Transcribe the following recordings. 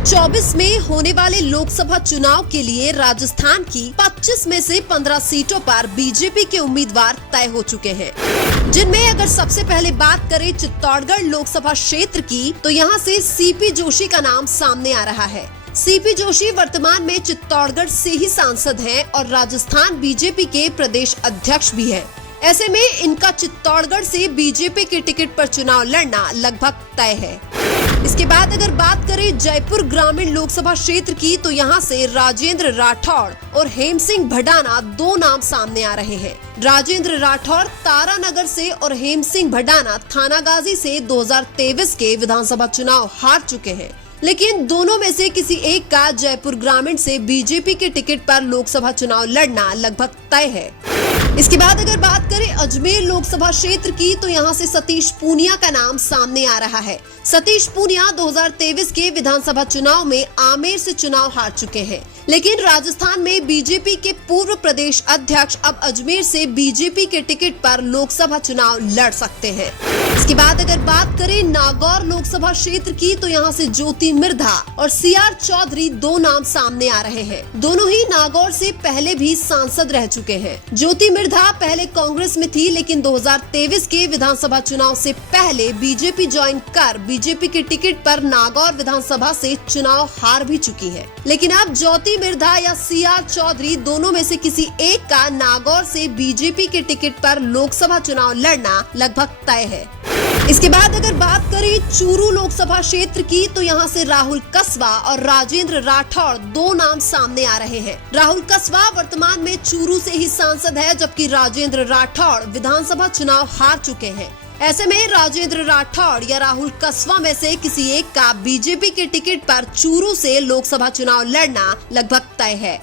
2024 में होने वाले लोकसभा चुनाव के लिए राजस्थान की 25 में से 15 सीटों पर बीजेपी के उम्मीदवार तय हो चुके हैं, जिनमें अगर सबसे पहले बात करें चित्तौड़गढ़ लोकसभा क्षेत्र की, तो यहां से सीपी जोशी का नाम सामने आ रहा है। सीपी जोशी वर्तमान में चित्तौड़गढ़ से ही सांसद हैं और राजस्थान बीजेपी के प्रदेश अध्यक्ष भी हैं। ऐसे में इनका चित्तौड़गढ़ से बीजेपी के टिकट पर चुनाव लड़ना लगभग तय है। इसके बाद अगर बात करें जयपुर ग्रामीण लोकसभा क्षेत्र की, तो यहां से राजेंद्र राठौड़ और हेम सिंह भडाना दो नाम सामने आ रहे हैं। राजेंद्र राठौड़ तारानगर से और हेम सिंह भडाना थानागाजी से 2023 के विधानसभा चुनाव हार चुके हैं, लेकिन दोनों में से किसी एक का जयपुर ग्रामीण से बीजेपी के टिकट पर लोकसभा चुनाव लड़ना लगभग तय है। इसके बाद अगर बात करें अजमेर लोकसभा क्षेत्र की, तो यहां से सतीश पूनिया का नाम सामने आ रहा है। सतीश पूनिया 2023 के विधानसभा चुनाव में आमेर से चुनाव हार चुके हैं, लेकिन राजस्थान में बीजेपी के पूर्व प्रदेश अध्यक्ष अब अजमेर से बीजेपी के टिकट पर लोकसभा चुनाव लड़ सकते हैं। इसके बाद अगर बात करें नागौर लोकसभा क्षेत्र की, तो यहाँ से ज्योति मिर्धा और सीआर चौधरी दो नाम सामने आ रहे हैं। दोनों ही नागौर से पहले भी सांसद रह चुके हैं। ज्योति मिर्धा पहले कांग्रेस में थी, लेकिन 2023 के विधानसभा चुनाव से पहले बीजेपी ज्वाइन कर बीजेपी के टिकट पर नागौर विधानसभा से चुनाव हार भी चुकी है। लेकिन अब ज्योति मिर्धा या सीआर चौधरी दोनों में से किसी एक का नागौर से बीजेपी के टिकट पर लोकसभा चुनाव लड़ना लगभग तय है। इसके बाद अगर बात करें चूरू लोकसभा क्षेत्र की, तो यहाँ से राहुल कसवा और राजेंद्र राठौड़ दो नाम सामने आ रहे हैं। राहुल कसवा वर्तमान में चूरू से ही सांसद है, जबकि राजेंद्र राठौड़ विधानसभा चुनाव हार चुके हैं। ऐसे में राजेंद्र राठौड़ या राहुल कसवा में से किसी एक का बीजेपी के टिकट पर चूरू से लोकसभा चुनाव लड़ना लगभग तय है।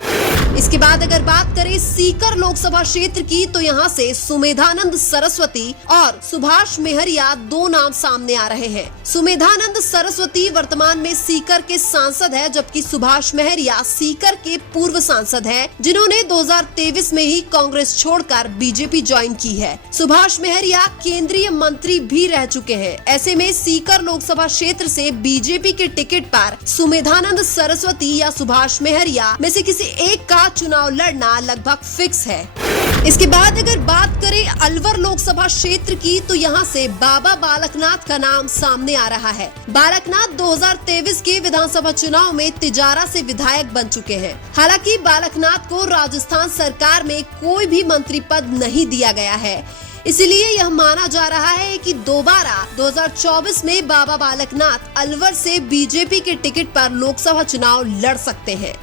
इसके बाद अगर बात करें सीकर लोकसभा क्षेत्र की, तो यहाँ से सुमेधानंद सरस्वती और सुभाष मेहरिया दो नाम सामने आ रहे हैं। सुमेधानंद सरस्वती वर्तमान में सीकर के सांसद है, जबकि सुभाष मेहरिया सीकर के पूर्व सांसद है, जिन्होंने 2023 में ही कांग्रेस छोड़कर बीजेपी ज्वाइन की है। सुभाष मेहरिया केंद्रीय मंत्री भी रह चुके हैं। ऐसे में सीकर लोकसभा क्षेत्र से बीजेपी के टिकट पर सुमेधानंद सरस्वती या सुभाष मेहरिया में से किसी एक का चुनाव लड़ना लगभग फिक्स है। इसके बाद अगर बात करें अलवर लोकसभा क्षेत्र की, तो यहाँ से बाबा बालकनाथ का नाम सामने आ रहा है। बालकनाथ 2023 के विधानसभा चुनाव में तिजारा से विधायक बन चुके हैं। हालांकि बालकनाथ को राजस्थान सरकार में कोई भी मंत्री पद नहीं दिया गया है, इसलिए यह माना जा रहा है कि दोबारा 2024 में बाबा बालकनाथ अलवर से बीजेपी के टिकट पर लोकसभा चुनाव लड़ सकते हैं।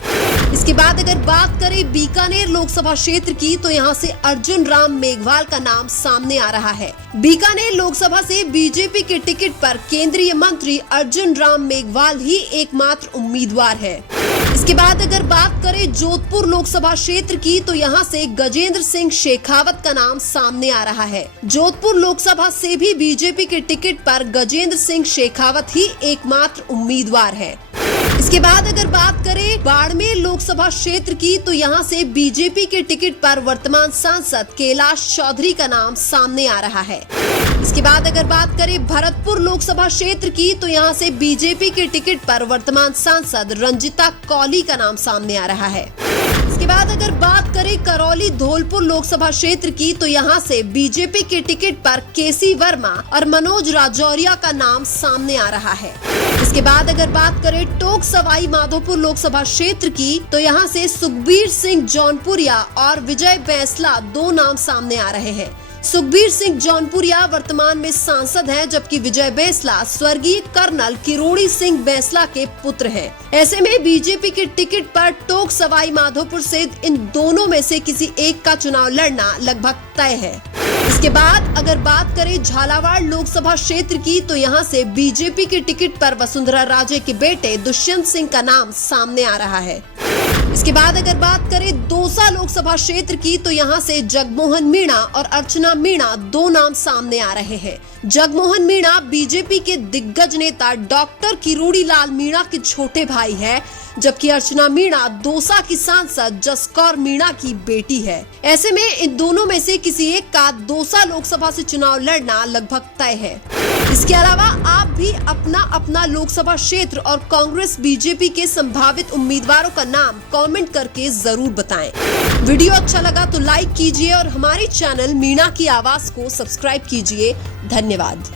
इसके बाद अगर बात करें बीकानेर लोकसभा क्षेत्र की, तो यहाँ से अर्जुन राम मेघवाल का नाम सामने आ रहा है। बीकानेर लोकसभा से बीजेपी के टिकट पर केंद्रीय मंत्री अर्जुन राम मेघवाल ही एकमात्र उम्मीदवार है। इसके बाद अगर बात करें जोधपुर लोकसभा क्षेत्र की, तो यहाँ से गजेंद्र सिंह शेखावत का नाम सामने आ रहा है। जोधपुर लोकसभा से भी बीजेपी के टिकट पर गजेंद्र सिंह शेखावत ही एकमात्र उम्मीदवार है। इसके बाद अगर बात करें बाड़मेर लोकसभा क्षेत्र की, तो यहाँ से बीजेपी के टिकट पर वर्तमान सांसद कैलाश चौधरी का नाम सामने आ रहा है। इसके बाद अगर बात करें भरतपुर लोकसभा क्षेत्र की, तो यहाँ से बीजेपी के टिकट पर वर्तमान सांसद रंजिता कौली का नाम सामने आ रहा है। इसके बाद अगर बात करें करौली धौलपुर लोकसभा क्षेत्र की, तो यहाँ से बीजेपी के टिकट पर केसी वर्मा और मनोज राजौरिया का नाम सामने आ रहा है। इसके बाद अगर बात करें टोक सवाई माधोपुर लोकसभा क्षेत्र की, तो यहाँ से सुखबीर सिंह जौनपुरिया और विजय बैंसला दो नाम सामने आ रहे हैं। सुखबीर सिंह जौनपुरिया वर्तमान में सांसद हैं, जबकि विजय बैंसला स्वर्गीय कर्नल किरोड़ी सिंह बैंसला के पुत्र हैं। ऐसे में बीजेपी के टिकट पर टोक सवाई माधोपुर से इन दोनों में से किसी एक का चुनाव लड़ना लगभग तय है। इसके बाद अगर बात करें झालावाड़ लोकसभा क्षेत्र की, तो यहाँ से बीजेपी के टिकट पर वसुंधरा राजे के बेटे दुष्यंत सिंह का नाम सामने आ रहा है। इसके बाद अगर बात करें दौसा लोकसभा क्षेत्र की, तो यहाँ से जगमोहन मीणा और अर्चना मीणा दो नाम सामने आ रहे हैं। जगमोहन मीणा बीजेपी के दिग्गज नेता डॉक्टर किरोड़ी लाल मीणा के छोटे भाई है, जबकि अर्चना मीणा दौसा की सांसद जसकौर मीणा की बेटी है। ऐसे में इन दोनों में से किसी एक का दौसा लोकसभा से चुनाव लड़ना लगभग तय है। इसके अलावा आप भी अपना अपना लोकसभा क्षेत्र और कांग्रेस बीजेपी के संभावित उम्मीदवारों का नाम कमेंट करके जरूर बताएं। वीडियो अच्छा लगा तो लाइक कीजिए और हमारे चैनल मीणा की आवाज को सब्सक्राइब कीजिए। धन्यवाद।